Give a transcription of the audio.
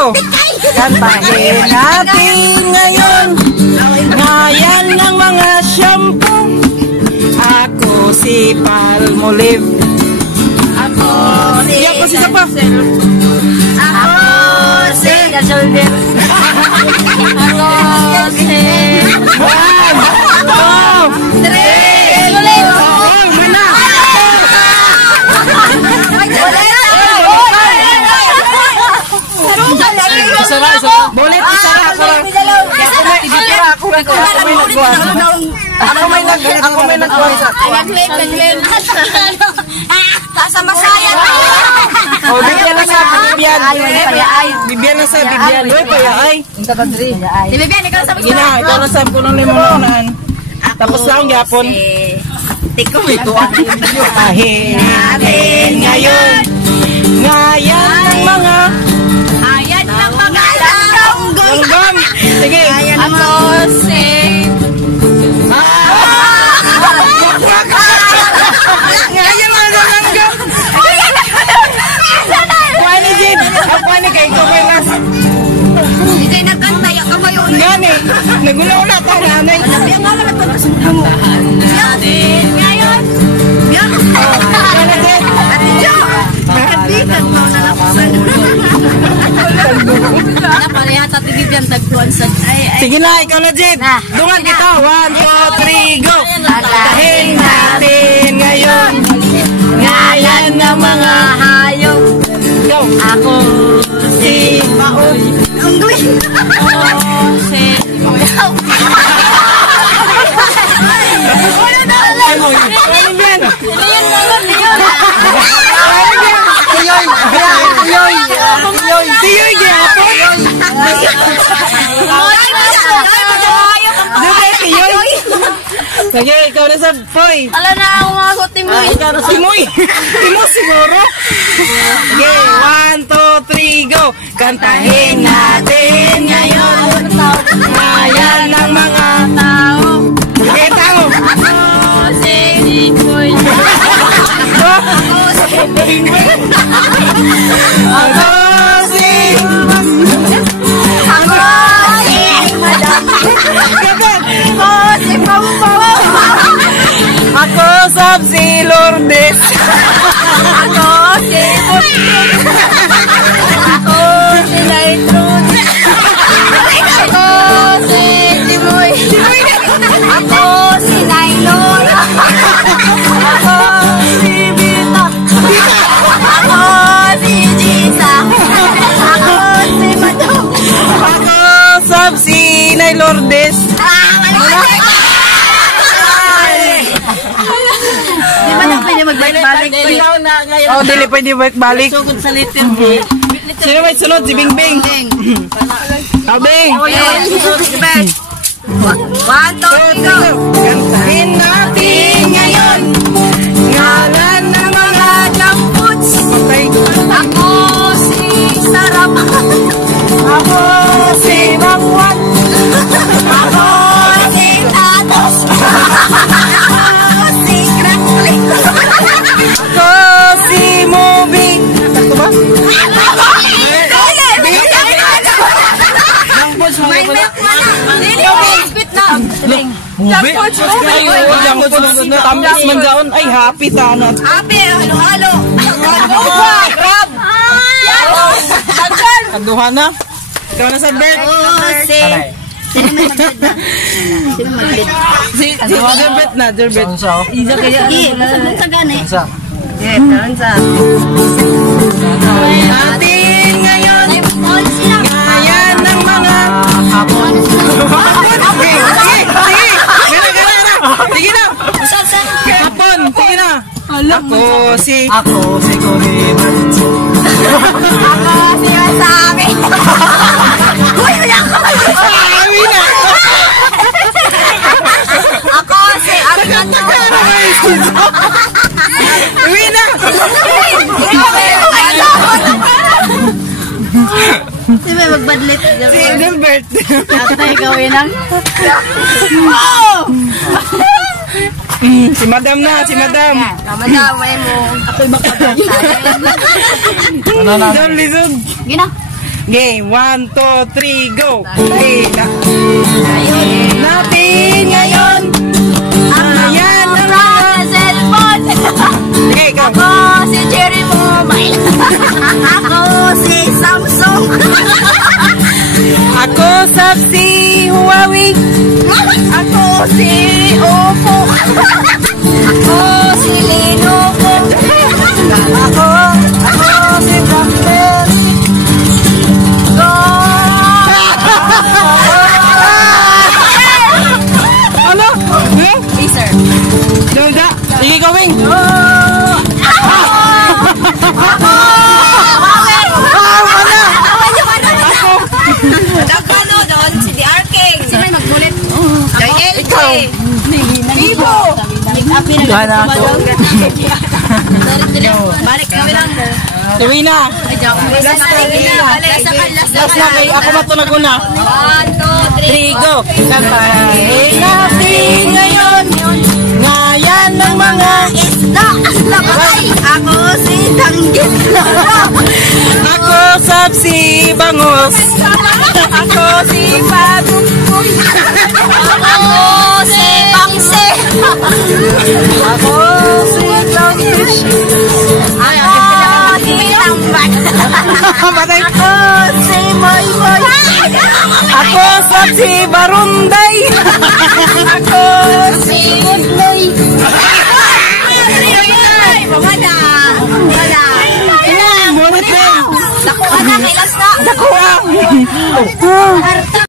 Kantahin natin ngayon. Ngayon ng mga shampoo. Ako si Palmolive. Ako si Sapa. Ako si Gasolder. Ako si 1, 2, 3. Ulit. Mana? Boleh isara ako lang. Ako may nagkuha sa Sa Masaya. Oh, bibigyan na sa Bibian. Bibigyan na sa Bibian. Uy, paya ay. Di Bibian, ikaw sa Gina, ikaw na sa punong limonaan. Tapos lang yapon. Tiko. Ito ang tahin natin ngayon. Ngayon ng mga Ayan ng mga langgam. Sige. Ako si Ngayon mga langgam. Kuwani Jin. Kuwani kay ikaw may mas. Hindi nagkanta yung kabayo. Gani. Nagula-ula pa nanay. Yung mga nagkanta mo. Natin ngayon. Yan. Kahit mo na lapasan. Pareha sa Bibian tagpuan sa Sige na, ikaw na Jin. Dungan kita. 1, 2, 3, go. Tahin natin ngayon. Ngayon ng mga hayop. go. Ako si Paon. Ako si Tiyoy gyapon. Sige, ikaw na sa Poy. Ala na ako mga kutimoy. Timoy. Timo siguro. Sige, 1, 2, 3, go. Kantahin natin ngayon. Ngayon ng mga Tao. sige, tao. Ako si Nikoy. Ako si Ako si Ako si Madam. Kapit. Ako si Pampao. Ako sab si Lourdes. Ako si Pustin. Ako si Lightron. Ako si Timoy. Ako si Nailon. Ako si Bita. Ako si Jisa. Ako si Madam. Ako sab si Nay Lourdes. Di ba lang pwede magbalik-balik? Oh, dili pwede balik. Sugod sa letter B. Sino may sunod? Si Bingbing. Bing. Susunod si Ben. 1, 2, 3, go. Kantahin natin ngayon. Ngalan ng mga Jamputs. Ako si Sarap. ako si Mangwan. Ako si Tatos. Ako si Crackly. Ako si Moby. Sakto ba? May milk mo na. Dili, spit na. Moby? Tamis man daon. Ay, happy tanat. Happy, halo-halo. Crab. Yalo. Tansan. Kanduha na. Ikaw na sa Bert. Sino may mag-bid na? Sino mag-bid? Si Jerbet na. Jerbet. Isa kaya. Sa gani. Natin ngayon. Ngayon ng mga Hapon. Sige, sige, sige. Sige na. Hapon, sige na. Ako si Corina. Ako si Wasabi. Uy, wala ko. Awi na. Ako si Arnando. Awi na. Si may magbadlit. Si Gilbert. Yatay gawin ang. Si Madam na, si Madam. Kamadamay mo. Ako'y makapagsabi. Don Lizod. Gina. Game, 1, 2, 3, go! Natin ngayon! Ayan ang mga cellphone! Okay, go! Ako si Cherry Mobile! Ako si Samsung! Ako si Huawei! Ako si Oppo! Ako si Lenovo! Ako si Blackberry! Go! Ano? Acer! Dunda! Sige, going! Si DR King! Sino nagmulit? Ikaw! Vivo! Gana ako. Balik kami lang. Sabi na! Last Last na kay ako matunag una. 1, 2, 3, go! Kantahin natin ngayon! Ngayan ng mga isda! Ako si Danggit! Ako si Bangos! Ako si Padungkong! Ako si Bangse! Ako si Longfish! Ako si Tambat! Patay! Ako si Moymoy! Ako si Barunday! Ako si Gudloy! Mamada! Mamada! Munit din! Nakuha na, kailas na! Nakuha! Arta!